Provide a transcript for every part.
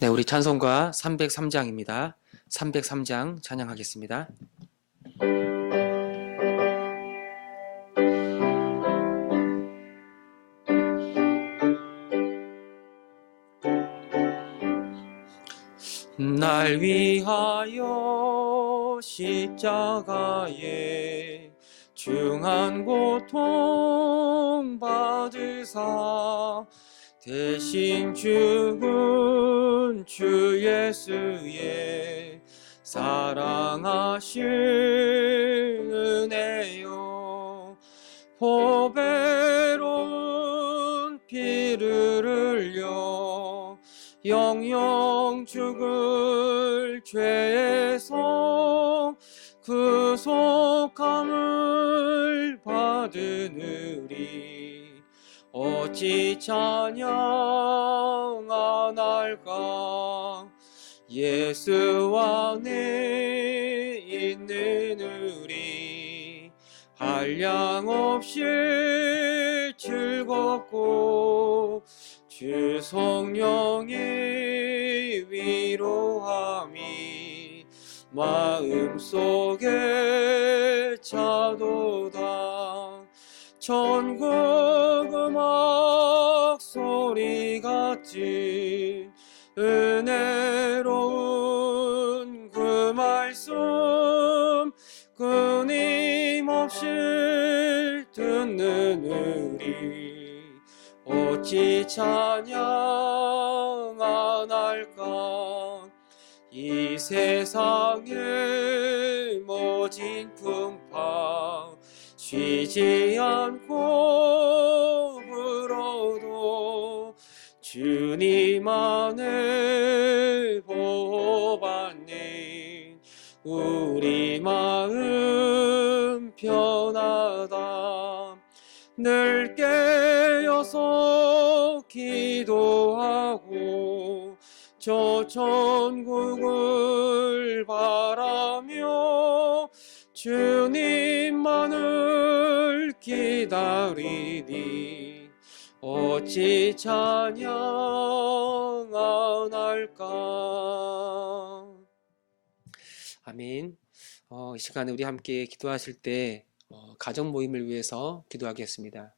네, 우리 찬송가 303장입니다. 303장 찬양하겠습니다. 날 위하여 십자가에 중한 고통 받으사 대신 죽은 주 예수의 사랑하신 은혜요, 보배로운 피를 흘려 영영 죽을 죄에서 구속함을 받으느니 어찌 찬양 안 할까. 예수 안에 있는 우리 한량없이 즐겁고 주 성령의 위로함이 마음속에 차도다. 천국 음악 소리 같이 은혜로운 그 말씀 끊임없이 듣는 우리 어찌 찬양 안 할까. 이 세상에 모진 풍파 쉬지 않고 불어도 주님 안에 보호받는 우리 마음 편하다. 늘 깨어서 기도하고 저 천국을 바라며 주님만을 기다리니 어찌 찬양 안 할까. 아멘. 이 시간에 우리 함께 기도하실 때 가정 모임을 위해서 기도하겠습니다.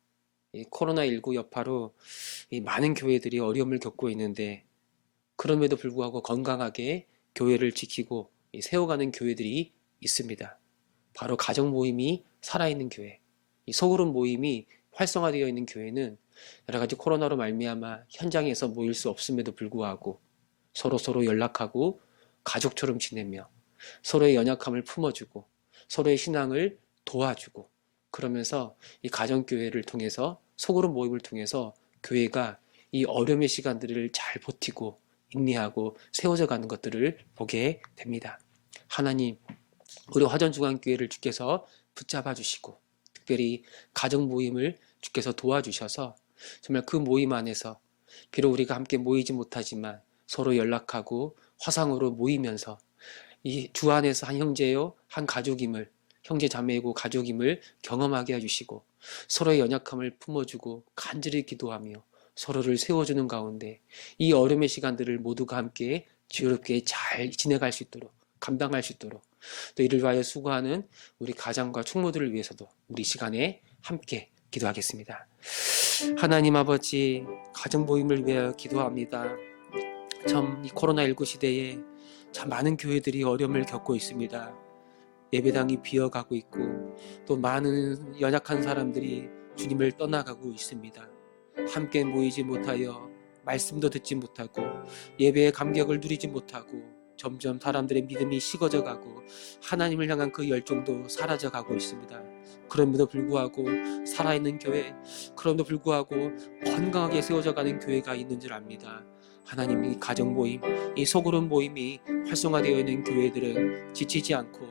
이 코로나19 여파로 이 많은 교회들이 어려움을 겪고 있는데, 그럼에도 불구하고 건강하게 교회를 지키고 세워가는 교회들이 있습니다. 바로 가정 모임이 살아있는 교회, 이 소그룹 모임이 활성화되어 있는 교회는 여러 가지 코로나로 말미암아 현장에서 모일 수 없음에도 불구하고 서로 연락하고 가족처럼 지내며 서로의 연약함을 품어주고 서로의 신앙을 도와주고, 그러면서 이 가정교회를 통해서, 소그룹 모임을 통해서 교회가 이 어려움의 시간들을 잘 버티고 인내하고 세워져 가는 것들을 보게 됩니다. 하나님, 우리 화전중앙교회를 주께서 붙잡아 주시고 특별히 가정 모임을 주께서 도와주셔서 정말 그 모임 안에서 비록 우리가 함께 모이지 못하지만 서로 연락하고 화상으로 모이면서 이 주 안에서 한 형제요 한 가족임을, 형제 자매이고 가족임을 경험하게 해주시고 서로의 연약함을 품어주고 간절히 기도하며 서로를 세워주는 가운데 이 어려움의 시간들을 모두가 함께 지혜롭게 잘 지내갈 수 있도록, 감당할 수 있도록, 또 이를 위하여 수고하는 우리 가장과 충모들을 위해서도 우리 시간에 함께 기도하겠습니다. 하나님 아버지, 가정 모임을 위하여 기도합니다. 참 이 코로나19 시대에 참 많은 교회들이 어려움을 겪고 있습니다. 예배당이 비어가고 있고 또 많은 연약한 사람들이 주님을 떠나가고 있습니다. 함께 모이지 못하여 말씀도 듣지 못하고 예배의 감격을 누리지 못하고 점점 사람들의 믿음이 식어져 가고 하나님을 향한 그 열정도 사라져 가고 있습니다. 그럼에도 불구하고 살아있는 교회, 그럼에도 불구하고 건강하게 세워져 가는 교회가 있는 줄 압니다. 하나님, 이 가정 모임, 이 소그룹 모임이 활성화되어 있는 교회들은 지치지 않고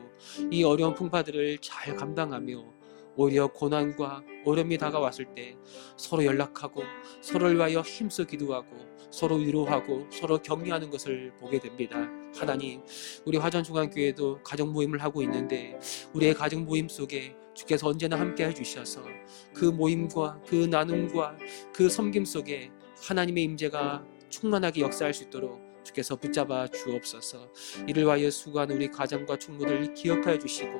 이 어려운 풍파들을 잘 감당하며 오히려 고난과 어려움이 다가왔을 때 서로 연락하고 서로를 위하여 힘써 기도하고 서로 위로하고 서로 격려하는 것을 보게 됩니다. 하나님, 우리 화전중앙교회도 가정 모임을 하고 있는데 우리의 가정 모임 속에 주께서 언제나 함께 해주셔서 그 모임과 그 나눔과 그 섬김 속에 하나님의 임재가 충만하게 역사할 수 있도록 주께서 붙잡아 주옵소서. 이를 위하여 수고하는 우리 가정과 충무들을 기억하여 주시고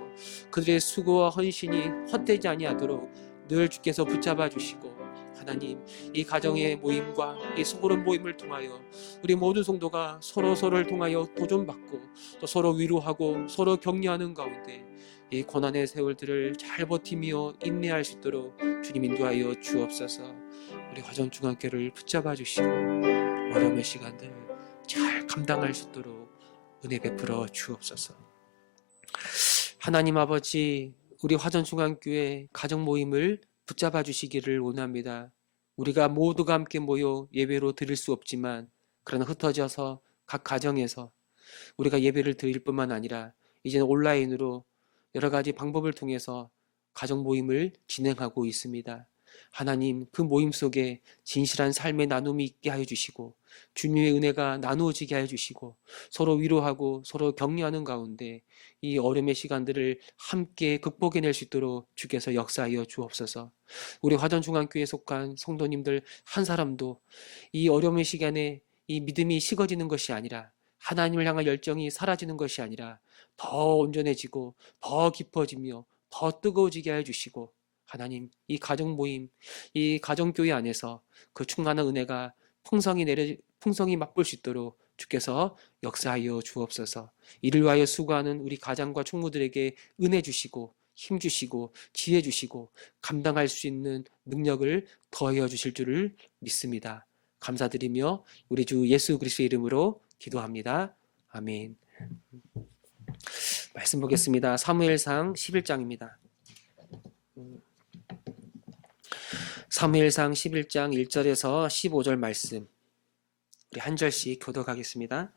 그들의 수고와 헌신이 헛되지 아니하도록 늘 주께서 붙잡아 주시고 하나님, 이 가정의 모임과 이 소그룹 모임을 통하여 우리 모든 성도가 서로를 통하여 도전받고 또 서로 위로하고 서로 격려하는 가운데 이 고난의 세월들을 잘 버티며 인내할 수 있도록 주님 인도하여 주옵소서. 우리 화전중앙교를 붙잡아 주시고 어려움의 시간들 잘 감당할 수 있도록 은혜 베풀어 주옵소서. 하나님 아버지, 우리 화전중앙교회 가정 모임을 붙잡아 주시기를 원합니다. 우리가 모두가 함께 모여 예배로 드릴 수 없지만 그러나 흩어져서 각 가정에서 우리가 예배를 드릴 뿐만 아니라 이제는 온라인으로 여러 가지 방법을 통해서 가정 모임을 진행하고 있습니다. 하나님, 그 모임 속에 진실한 삶의 나눔이 있게 하여 주시고 주님의 은혜가 나누어지게 하여 주시고 서로 위로하고 서로 격려하는 가운데 이 어려움의 시간들을 함께 극복해낼 수 있도록 주께서 역사하여 주옵소서. 우리 화전중앙교회에 속한 성도님들 한 사람도 이 어려움의 시간에 이 믿음이 식어지는 것이 아니라 하나님을 향한 열정이 사라지는 것이 아니라 더 온전해지고 더 깊어지며 더 뜨거워지게 해주시고 하나님, 이 가정 모임, 이 가정교회 안에서 그 충만한 은혜가 풍성히 맛볼 수 있도록 주께서 역사하여 주옵소서. 이를 위하여 수고하는 우리 가장과 충무들에게 은혜 주시고 힘 주시고 지혜 주시고 감당할 수 있는 능력을 더하여 주실 줄을 믿습니다. 감사드리며 우리 주 예수 그리스도의 이름으로 기도합니다. 아멘. 말씀 보겠습니다. 사무엘상 11장입니다. 사무엘상 11장 1절에서 15절 말씀 우리 한 절씩 교독하겠습니다.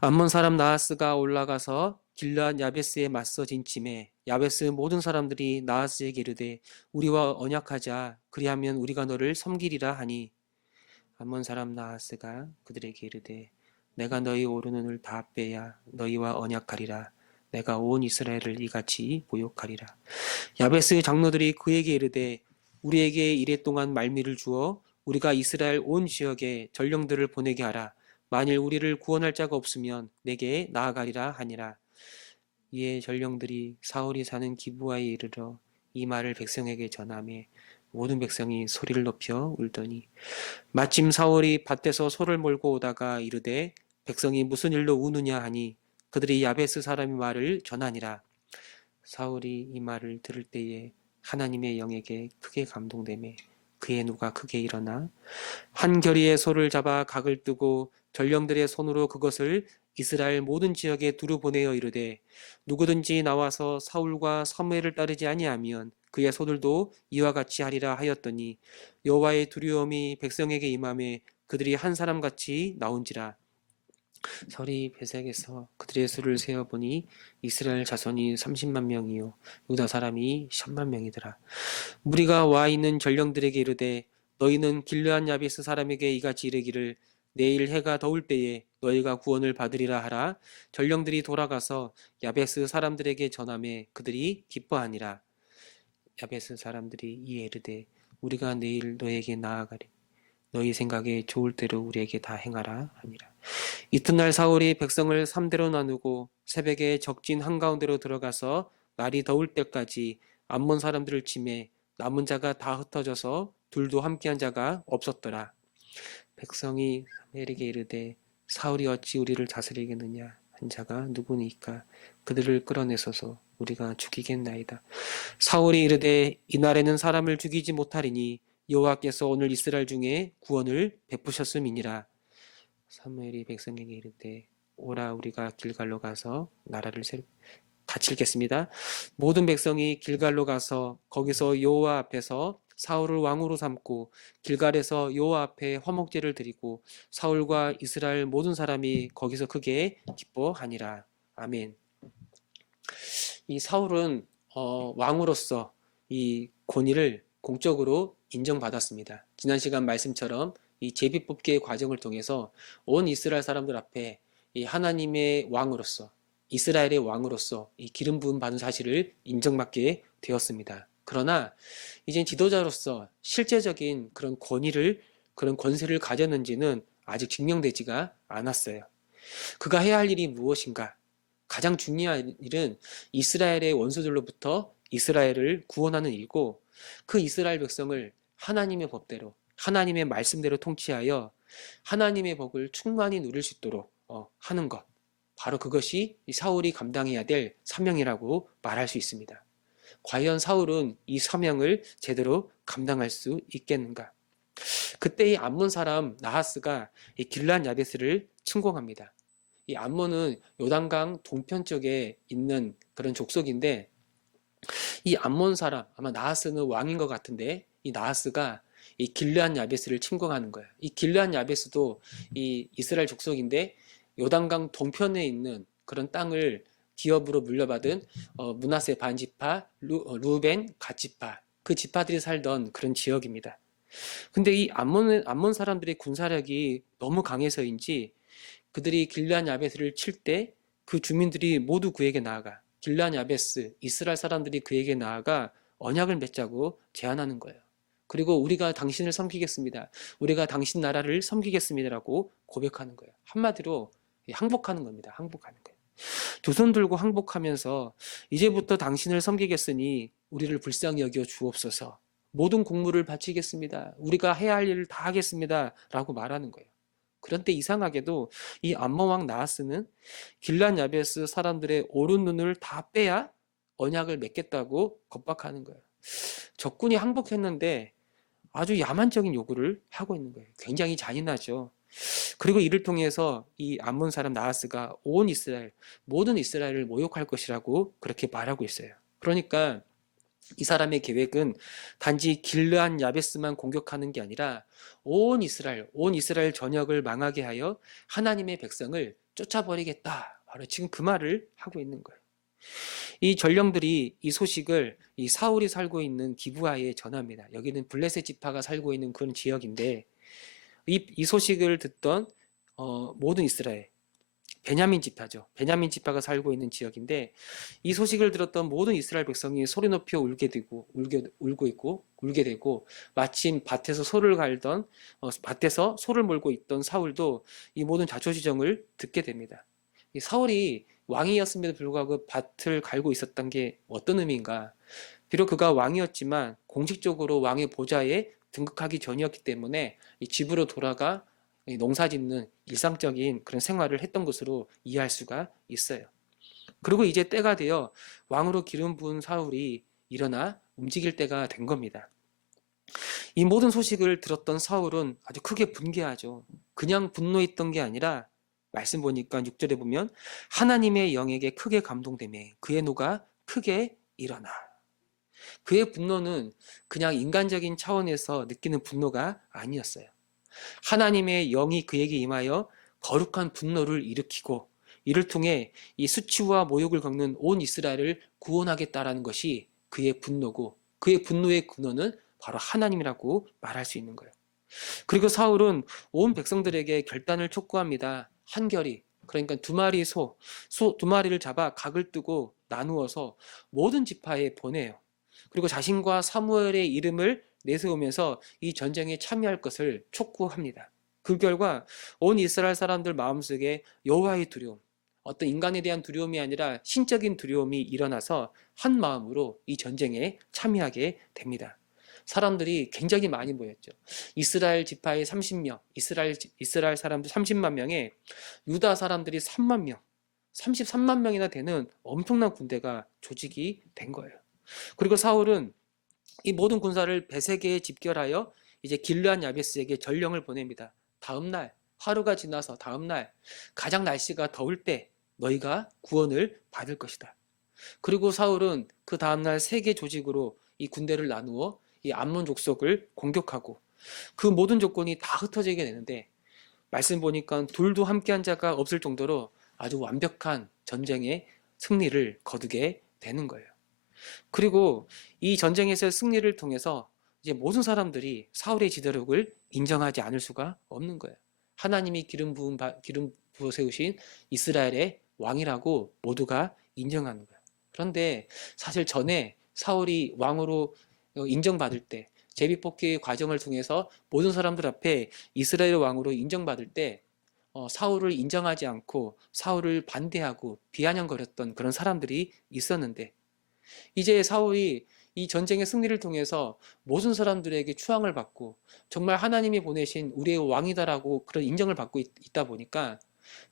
암몬 사람 나하스가 올라가서 길르앗 야베스에 맞서 진침해 야베스 모든 사람들이 나하스에게 이르되 우리와 언약하자 그리하면 우리가 너를 섬기리라 하니 암몬 사람 나하스가 그들에게 이르되 내가 너희 오르는을 다 빼야 너희와 언약하리라. 내가 온 이스라엘을 이같이 모욕하리라. 야베스 장로들이 그에게 이르되 우리에게 이랫동안 말미를 주어 우리가 이스라엘 온 지역에 전령들을 보내게 하라. 만일 우리를 구원할 자가 없으면 내게 나아가리라 하니라. 이에 전령들이 사울이 사는 기브아에 이르러 이 말을 백성에게 전하매 모든 백성이 소리를 높여 울더니 마침 사울이 밭에서 소를 몰고 오다가 이르되 백성이 무슨 일로 우느냐 하니 그들이 야베스 사람의 말을 전하니라. 사울이 이 말을 들을 때에 하나님의 영에게 크게 감동되매 그의 누가 크게 일어나 한 겨리의 소를 잡아 각을 뜨고 전령들의 손으로 그것을 이스라엘 모든 지역에 두루 보내어 이르되 누구든지 나와서 사울과 사무엘을 따르지 아니하면 그의 소들도 이와 같이 하리라 하였더니 여호와의 두려움이 백성에게 임하매 그들이 한 사람같이 나온지라. 설이 베색에서 그들의 수를 세어보니 이스라엘 자손이 30만 명이요 유다 사람이 10만 명이더라. 무리가 와 있는 전령들에게 이르되 너희는 길르앗 야베스 사람에게 이같이 이르기를 내일 해가 더울 때에 너희가 구원을 받으리라 하라. 전령들이 돌아가서 야베스 사람들에게 전하매 그들이 기뻐하니라. 야베스 사람들이 이에 이르되 우리가 내일 너에게 나아가리. 너희 생각에 좋을 대로 우리에게 다 행하라 하니라. 이튿날 사울이 백성을 3대로 나누고 새벽에 적진 한가운데로 들어가서 날이 더울 때까지 암몬 사람들을 치매 남은 자가 다 흩어져서 둘도 함께한 자가 없었더라. 백성이 사무엘에게 이르되 사울이 어찌 우리를 다스리겠느냐 한 자가 누구니까 그들을 끌어내소서 우리가 죽이겠나이다. 사울이 이르되 이날에는 사람을 죽이지 못하리니 여호와께서 오늘 이스라엘 중에 구원을 베푸셨음이니라. 사무엘이 백성에게 이르되 오라 우리가 길갈로 가서 나라를 같이 읽겠습니다. 모든 백성이 길갈로 가서 거기서 여호와 앞에서 사울을 왕으로 삼고 길갈에서 여호와 앞에 화목제를 드리고 사울과 이스라엘 모든 사람이 거기서 크게 기뻐하니라. 아멘. 이 사울은 왕으로서 이 권위를 공적으로 인정받았습니다. 지난 시간 말씀처럼 이 제비 뽑기의 과정을 통해서 온 이스라엘 사람들 앞에 이 하나님의 왕으로서 이스라엘의 왕으로서 이 기름 부음 받은 사실을 인정받게 되었습니다. 그러나 이제 지도자로서 실제적인 그런 권위를 그런 권세를 가졌는지는 아직 증명되지가 않았어요. 그가 해야 할 일이 무엇인가? 가장 중요한 일은 이스라엘의 원수들로부터 이스라엘을 구원하는 일이고, 그 이스라엘 백성을 하나님의 법대로, 하나님의 말씀대로 통치하여 하나님의 복을 충만히 누릴 수 있도록 하는 것. 바로 그것이 사울이 감당해야 될 사명이라고 말할 수 있습니다. 과연 사울은 이 사명을 제대로 감당할 수 있겠는가? 그때 이 암몬 사람 나하스가 이 길란 야베스를 침공합니다. 이 암몬은 요단강 동편 쪽에 있는 그런 족속인데, 이 암몬 사람, 아마 나하스는 왕인 것 같은데, 이 나하스가 이 길르한 야베스를 침공하는 거예요. 이 길르한 야베스도 이 이스라엘 족속인데, 요단강 동편에 있는 그런 땅을 기업으로 물려받은 므낫세 반지파, 루벤 갓지파, 그 지파들이 살던 그런 지역입니다. 근데 이 암몬 사람들의 군사력이 너무 강해서인지 그들이 길르한 야베스를 칠 때 그 주민들이 모두 그에게 나아가, 길르한 야베스 이스라엘 사람들이 그에게 나아가 언약을 맺자고 제안하는 거예요. 그리고 우리가 당신을 섬기겠습니다. 우리가 당신 나라를 섬기겠습니다라고 고백하는 거예요. 한마디로 항복하는 겁니다. 항복하는 거예요. 두 손 들고 항복하면서 이제부터 당신을 섬기겠으니 우리를 불쌍히 여겨 주옵소서. 모든 공물을 바치겠습니다. 우리가 해야 할 일을 다 하겠습니다. 라고 말하는 거예요. 그런데 이상하게도 이 암몬 왕 나하스는 길란 야베스 사람들의 오른 눈을 다 빼야 언약을 맺겠다고 겁박하는 거예요. 적군이 항복했는데 아주 야만적인 요구를 하고 있는 거예요. 굉장히 잔인하죠. 그리고 이를 통해서 이 암몬 사람 나하스가 온 이스라엘, 모든 이스라엘을 모욕할 것이라고 그렇게 말하고 있어요. 그러니까 이 사람의 계획은 단지 길르한 야베스만 공격하는 게 아니라 온 이스라엘 전역을 망하게 하여 하나님의 백성을 쫓아버리겠다. 바로 지금 그 말을 하고 있는 거예요. 이 전령들이 이 소식을 이 사울이 살고 있는 기브아에 전합니다. 여기는 블레셋 지파가 살고 있는 그런 지역인데, 이 소식을 듣던 모든 이스라엘, 베냐민 지파죠. 베냐민 지파가 살고 있는 지역인데, 이 소식을 들었던 모든 이스라엘 백성이 소리 높여 울게 되고, 마침 밭에서 소를 몰고 있던 사울도 이 모든 자초지정을 듣게 됩니다. 이 사울이 왕이었음에도 불구하고 밭을 갈고 있었던 게 어떤 의미인가? 비록 그가 왕이었지만 공식적으로 왕의 보좌에 등극하기 전이었기 때문에 이 집으로 돌아가 농사 짓는 일상적인 그런 생활을 했던 것으로 이해할 수가 있어요. 그리고 이제 때가 되어 왕으로 기름 부은 사울이 일어나 움직일 때가 된 겁니다. 이 모든 소식을 들었던 사울은 아주 크게 분개하죠. 그냥 분노했던 게 아니라 말씀 보니까 6절에 보면 하나님의 영에게 크게 감동되매 그의 노가 크게 일어나. 그의 분노는 그냥 인간적인 차원에서 느끼는 분노가 아니었어요. 하나님의 영이 그에게 임하여 거룩한 분노를 일으키고 이를 통해 이 수치와 모욕을 겪는 온 이스라엘을 구원하겠다라는 것이 그의 분노고, 그의 분노의 근원은 바로 하나님이라고 말할 수 있는 거예요. 그리고 사울은 온 백성들에게 결단을 촉구합니다. 한결이, 그러니까 두 마리를 잡아 각을 뜨고 나누어서 모든 지파에 보내요. 그리고 자신과 사무엘의 이름을 내세우면서 이 전쟁에 참여할 것을 촉구합니다. 그 결과 온 이스라엘 사람들 마음속에 여호와의 두려움, 어떤 인간에 대한 두려움이 아니라 신적인 두려움이 일어나서 한 마음으로 이 전쟁에 참여하게 됩니다. 사람들이 굉장히 많이 모였죠. 이스라엘 지파의 30명, 이스라엘 사람들 30만 명에 유다 사람들이 3만 명, 33만 명이나 되는 엄청난 군대가 조직이 된 거예요. 그리고 사울은 이 모든 군사를 베세게에 집결하여 이제 길르한 야베스에게 전령을 보냅니다. 다음날, 하루가 지나서 다음날 가장 날씨가 더울 때 너희가 구원을 받을 것이다. 그리고 사울은 그 다음날 세 개 조직으로 이 군대를 나누어 이 암몬 족속을 공격하고 그 모든 조건이 다 흩어지게 되는데, 말씀 보니까 둘도 함께한 자가 없을 정도로 아주 완벽한 전쟁의 승리를 거두게 되는 거예요. 그리고 이 전쟁에서의 승리를 통해서 이제 모든 사람들이 사울의 지도력을 인정하지 않을 수가 없는 거예요. 하나님이 기름 부어 세우신 이스라엘의 왕이라고 모두가 인정하는 거예요. 그런데 사실 전에 사울이 왕으로 인정받을 때 제비뽑기 과정을 통해서 모든 사람들 앞에 이스라엘 왕으로 인정받을 때 사울을 인정하지 않고 사울을 반대하고 비아냥거렸던 그런 사람들이 있었는데, 이제 사울이 이 전쟁의 승리를 통해서 모든 사람들에게 추앙을 받고 정말 하나님이 보내신 우리의 왕이다라고 그런 인정을 받고 있다 보니까,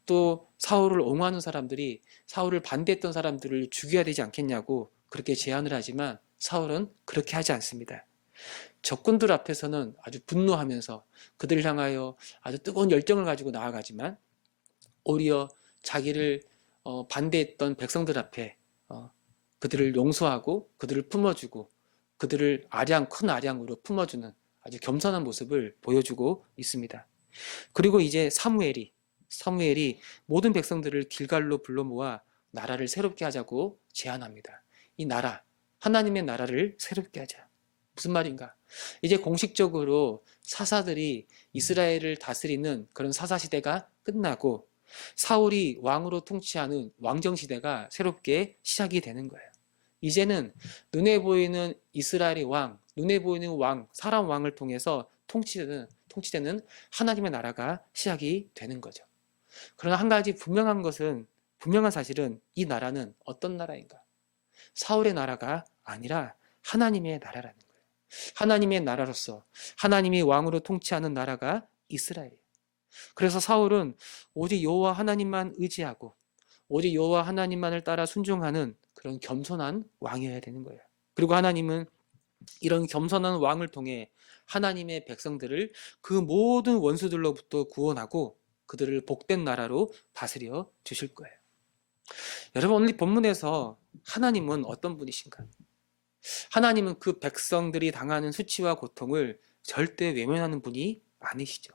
또 사울을 옹호하는 사람들이 사울을 반대했던 사람들을 죽여야 되지 않겠냐고 그렇게 제안을 하지만, 사울은 그렇게 하지 않습니다. 적군들 앞에서는 아주 분노하면서 그들을 향하여 아주 뜨거운 열정을 가지고 나아가지만, 오히려 자기를 반대했던 백성들 앞에 그들을 용서하고 그들을 품어주고 그들을 큰 아량으로 품어주는 아주 겸손한 모습을 보여주고 있습니다. 그리고 이제 사무엘이 모든 백성들을 길갈로 불러 모아 나라를 새롭게 하자고 제안합니다. 이 나라, 하나님의 나라를 새롭게 하자. 무슨 말인가? 이제 공식적으로 사사들이 이스라엘을 다스리는 그런 사사 시대가 끝나고 사울이 왕으로 통치하는 왕정 시대가 새롭게 시작이 되는 거예요. 이제는 눈에 보이는 이스라엘의 왕, 눈에 보이는 왕, 사람 왕을 통해서 통치되는 하나님의 나라가 시작이 되는 거죠. 그러나 한 가지 분명한 사실은 이 나라는 어떤 나라인가? 사울의 나라가 아니라 하나님의 나라라는 거예요. 하나님의 나라로서 하나님이 왕으로 통치하는 나라가 이스라엘이에요. 그래서 사울은 오직 여호와 하나님만 의지하고 오직 여호와 하나님만을 따라 순종하는 그런 겸손한 왕이어야 되는 거예요. 그리고 하나님은 이런 겸손한 왕을 통해 하나님의 백성들을 그 모든 원수들로부터 구원하고 그들을 복된 나라로 다스려 주실 거예요. 여러분, 오늘 본문에서 하나님은 어떤 분이신가? 하나님은 그 백성들이 당하는 수치와 고통을 절대 외면하는 분이 아니시죠.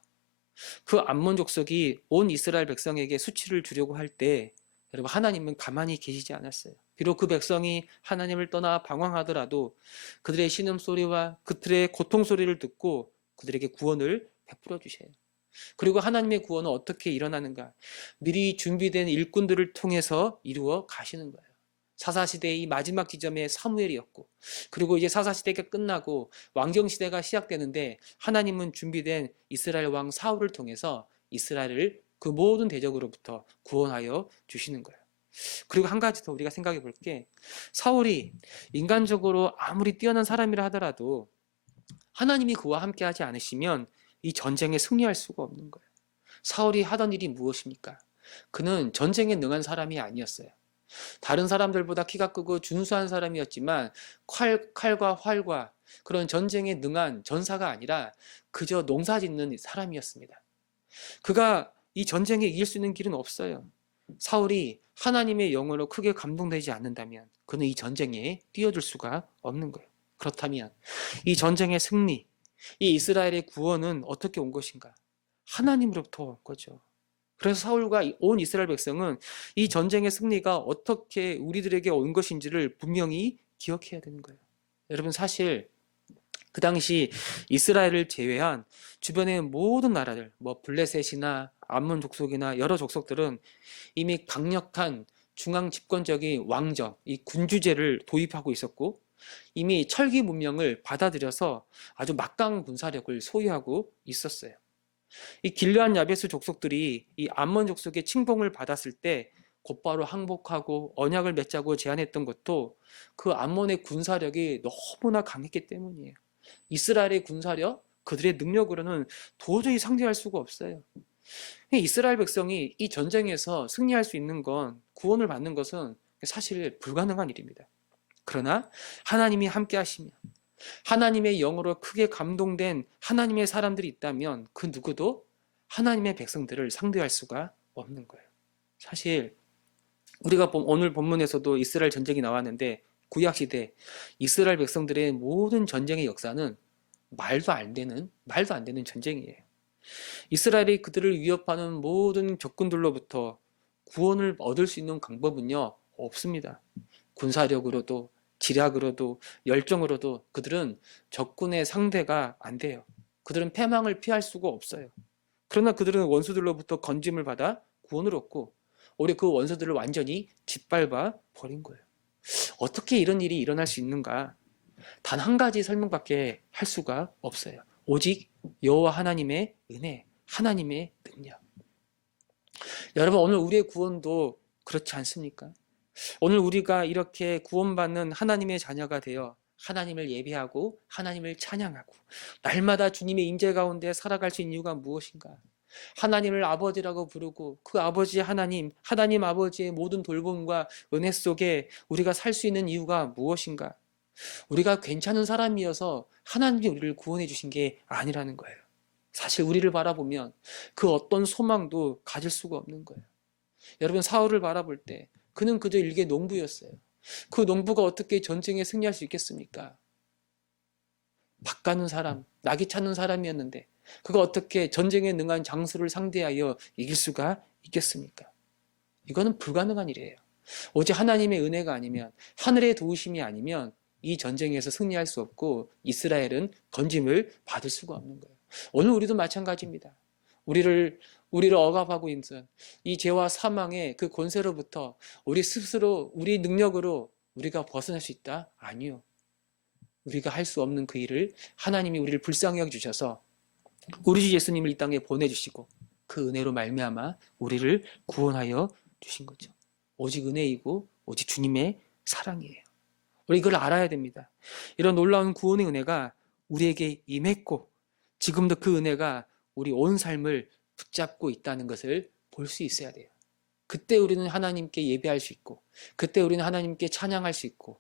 그 암몬 족속이 온 이스라엘 백성에게 수치를 주려고 할 때, 여러분, 하나님은 가만히 계시지 않았어요. 비록 그 백성이 하나님을 떠나 방황하더라도 그들의 신음소리와 그들의 고통소리를 듣고 그들에게 구원을 베풀어 주셔요. 그리고 하나님의 구원은 어떻게 일어나는가? 미리 준비된 일꾼들을 통해서 이루어 가시는 거예요. 사사시대의 이 마지막 지점에 사무엘이었고, 그리고 이제 사사시대가 끝나고 왕정시대가 시작되는데, 하나님은 준비된 이스라엘 왕 사울을 통해서 이스라엘을 그 모든 대적으로부터 구원하여 주시는 거예요. 그리고 한 가지 더 우리가 생각해 볼 게, 사울이 인간적으로 아무리 뛰어난 사람이라 하더라도 하나님이 그와 함께 하지 않으시면 이 전쟁에 승리할 수가 없는 거예요. 사울이 하던 일이 무엇입니까? 그는 전쟁에 능한 사람이 아니었어요. 다른 사람들보다 키가 크고 준수한 사람이었지만 칼과 활과 그런 전쟁에 능한 전사가 아니라 그저 농사 짓는 사람이었습니다. 그가 이 전쟁에 이길 수 있는 길은 없어요. 사울이 하나님의 영으로 크게 감동되지 않는다면 그는 이 전쟁에 뛰어들 수가 없는 거예요. 그렇다면 이 전쟁의 승리, 이 이스라엘의 구원은 어떻게 온 것인가? 하나님으로부터 온 거죠. 그래서 사울과 온 이스라엘 백성은 이 전쟁의 승리가 어떻게 우리들에게 온 것인지를 분명히 기억해야 되는 거예요. 여러분, 사실 그 당시 이스라엘을 제외한 주변의 모든 나라들, 블레셋이나 암몬 족속이나 여러 족속들은 이미 강력한 중앙 집권적인 왕정, 이 군주제를 도입하고 있었고, 이미 철기 문명을 받아들여서 아주 막강한 군사력을 소유하고 있었어요. 이 길르앗 야베스 족속들이 이 암몬 족속의 침공을 받았을 때 곧바로 항복하고 언약을 맺자고 제안했던 것도 그 암몬의 군사력이 너무나 강했기 때문이에요. 이스라엘의 군사력, 그들의 능력으로는 도저히 상대할 수가 없어요. 이스라엘 백성이 이 전쟁에서 승리할 수 있는 건, 구원을 받는 것은 사실 불가능한 일입니다. 그러나 하나님이 함께 하시면, 하나님의 영으로 크게 감동된 하나님의 사람들이 있다면 그 누구도 하나님의 백성들을 상대할 수가 없는 거예요. 사실 우리가 오늘 본문에서도 이스라엘 전쟁이 나왔는데, 구약시대 이스라엘 백성들의 모든 전쟁의 역사는 말도 안 되는 전쟁이에요. 이스라엘이 그들을 위협하는 모든 적군들로부터 구원을 얻을 수 있는 방법은요, 없습니다. 군사력으로도 지략으로도 열정으로도 그들은 적군의 상대가 안 돼요. 그들은 패망을 피할 수가 없어요. 그러나 그들은 원수들로부터 건짐을 받아 구원을 얻고 오히려 그 원수들을 완전히 짓밟아 버린 거예요. 어떻게 이런 일이 일어날 수 있는가? 단 한 가지 설명밖에 할 수가 없어요. 오직 여호와 하나님의 은혜, 하나님의 능력. 여러분, 오늘 우리의 구원도 그렇지 않습니까? 오늘 우리가 이렇게 구원받는 하나님의 자녀가 되어 하나님을 예배하고 하나님을 찬양하고 날마다 주님의 임재 가운데 살아갈 수 있는 이유가 무엇인가? 하나님을 아버지라고 부르고 그 아버지 하나님 아버지의 모든 돌봄과 은혜 속에 우리가 살 수 있는 이유가 무엇인가? 우리가 괜찮은 사람이어서 하나님이 우리를 구원해 주신 게 아니라는 거예요. 사실 우리를 바라보면 그 어떤 소망도 가질 수가 없는 거예요. 여러분, 사울을 바라볼 때 그는 그저 일개 농부였어요. 그 농부가 어떻게 전쟁에 승리할 수 있겠습니까? 박 가는 사람, 나귀 찾는 사람이었는데 그가 어떻게 전쟁에 능한 장수를 상대하여 이길 수가 있겠습니까? 이거는 불가능한 일이에요. 오직 하나님의 은혜가 아니면, 하늘의 도우심이 아니면 이 전쟁에서 승리할 수 없고 이스라엘은 건짐을 받을 수가 없는 거예요. 오늘 우리도 마찬가지입니다. 우리를 억압하고 있는 이 죄와 사망의 그 권세로부터 우리 스스로 우리 능력으로 우리가 벗어날 수 있다? 아니요. 우리가 할 수 없는 그 일을 하나님이 우리를 불쌍히 여기주셔서 우리 주 예수님을 이 땅에 보내주시고 그 은혜로 말미암아 우리를 구원하여 주신 거죠. 오직 은혜이고 오직 주님의 사랑이에요. 우리 이걸 알아야 됩니다. 이런 놀라운 구원의 은혜가 우리에게 임했고 지금도 그 은혜가 우리 온 삶을 붙잡고 있다는 것을 볼 수 있어야 돼요. 그때 우리는 하나님께 예배할 수 있고 그때 우리는 하나님께 찬양할 수 있고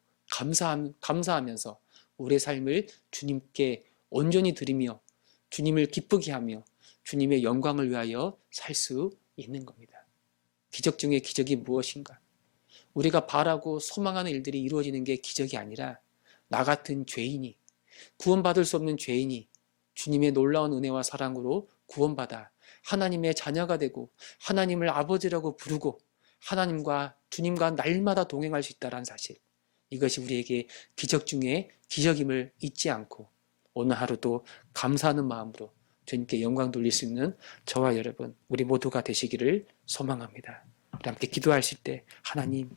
감사하면서 우리의 삶을 주님께 온전히 드리며 주님을 기쁘게 하며 주님의 영광을 위하여 살 수 있는 겁니다. 기적 중에 기적이 무엇인가? 우리가 바라고 소망하는 일들이 이루어지는 게 기적이 아니라 나 같은 죄인이, 구원받을 수 없는 죄인이 주님의 놀라운 은혜와 사랑으로 구원받아 하나님의 자녀가 되고 하나님을 아버지라고 부르고 하나님과 주님과 날마다 동행할 수 있다는 사실, 이것이 우리에게 기적 중에 기적임을 잊지 않고 오늘 하루도 감사하는 마음으로 주님께 영광 돌릴 수 있는 저와 여러분 우리 모두가 되시기를 소망합니다. 우리 함께 기도하실 때 하나님,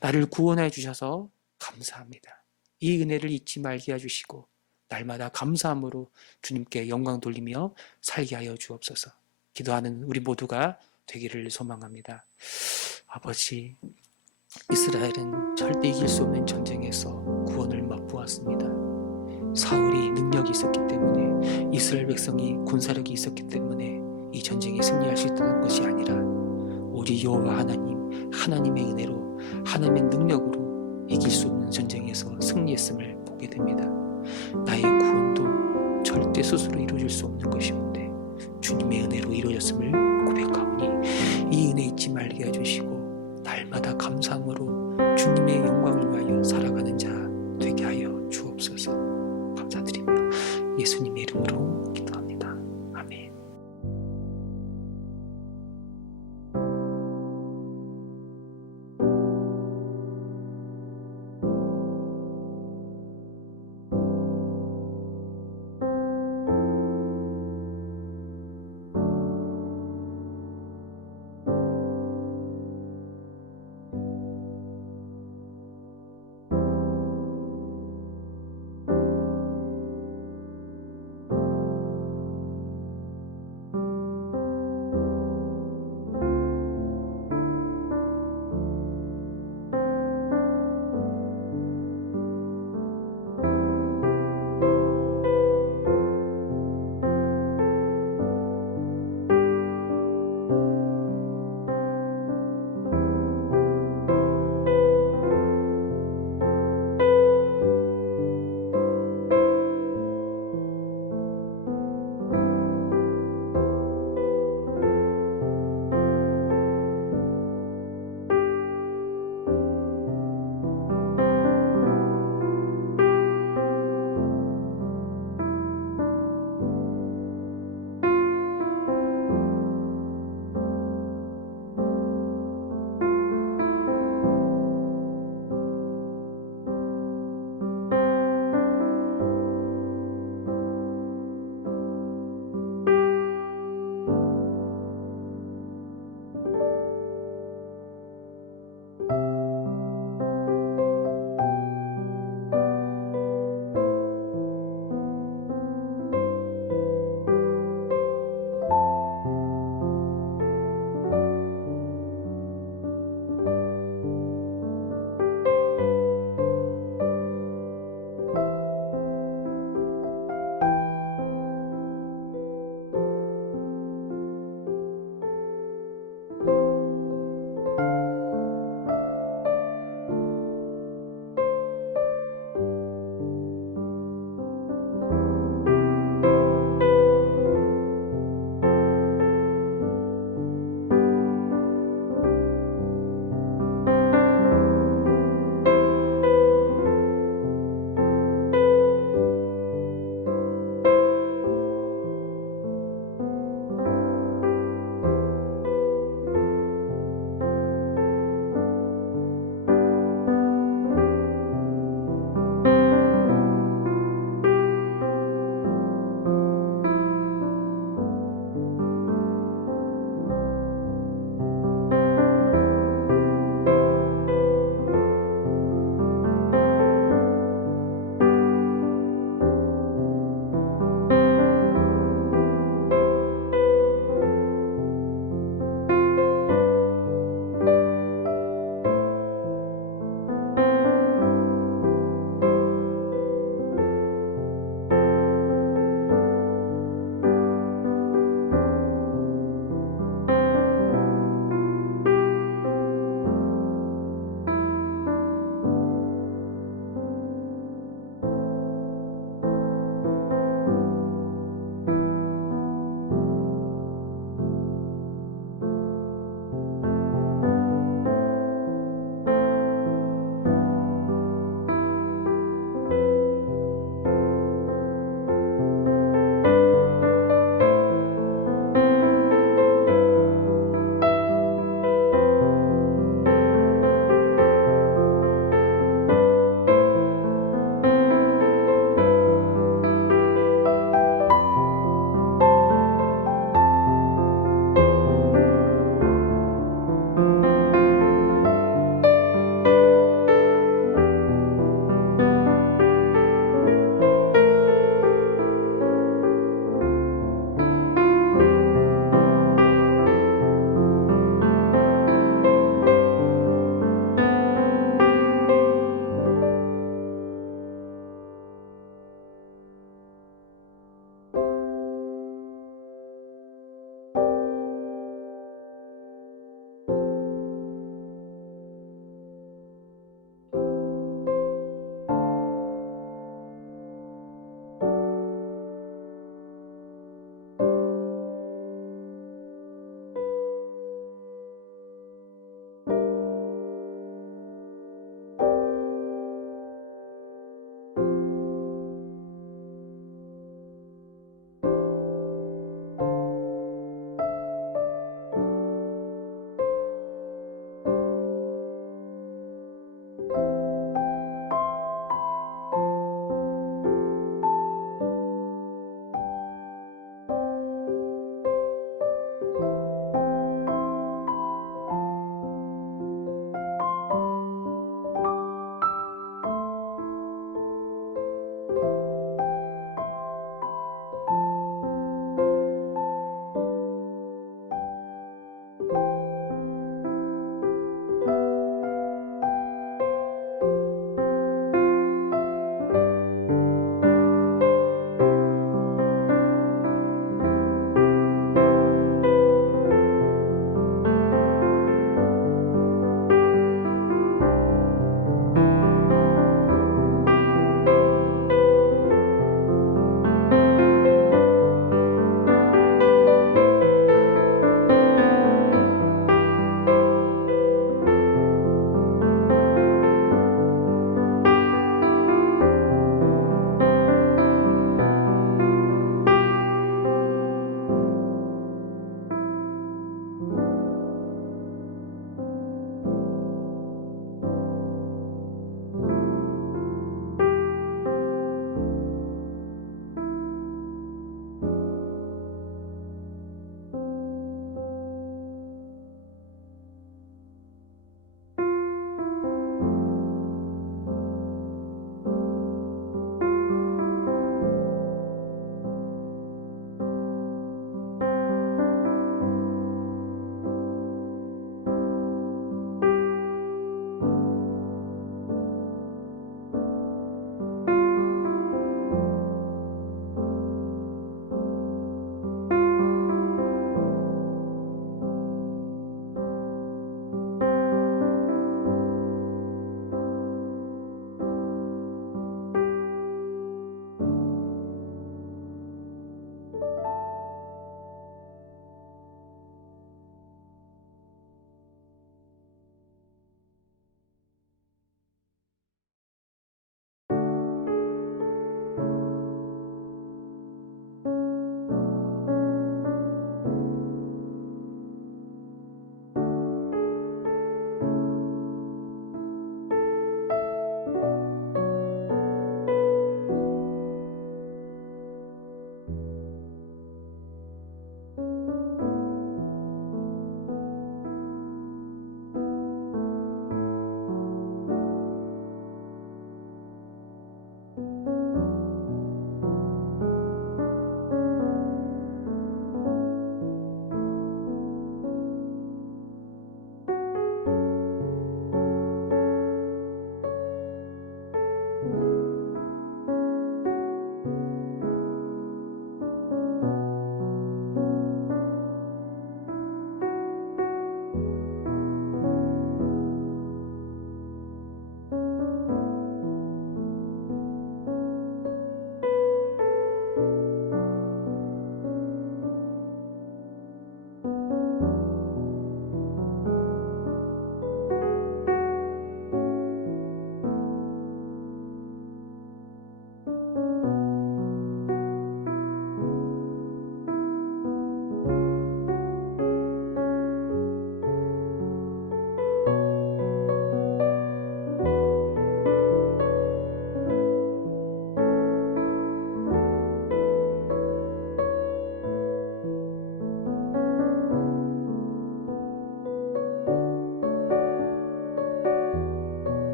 나를 구원해 주셔서 감사합니다. 이 은혜를 잊지 말게 해주시고 날마다 감사함으로 주님께 영광 돌리며 살게 하여 주옵소서. 기도하는 우리 모두가 되기를 소망합니다. 아버지, 이스라엘은 절대 이길 수 없는 전쟁에서 구원을 맛보았습니다. 사울이 능력이 있었기 때문에, 이스라엘 백성이 군사력이 있었기 때문에 이 전쟁에 승리할 수 있다는 것이 아니라 오직 여호와 하나님, 하나님의 은혜로, 하나님의 능력으로 이길 수 없는 전쟁에서 승리했음을 보게 됩니다. 나의 구원도 절대 스스로 이루어질 수 없는 것이었는데 주님의 은혜로 이루어졌음을 고백하오니 이 은혜 잊지 말게 해주시고 날마다 감사함으로 주님의 영광을 위하여 살아가는 자 되게 하여 주옵소서. 감사드리며 예수님의 이름으로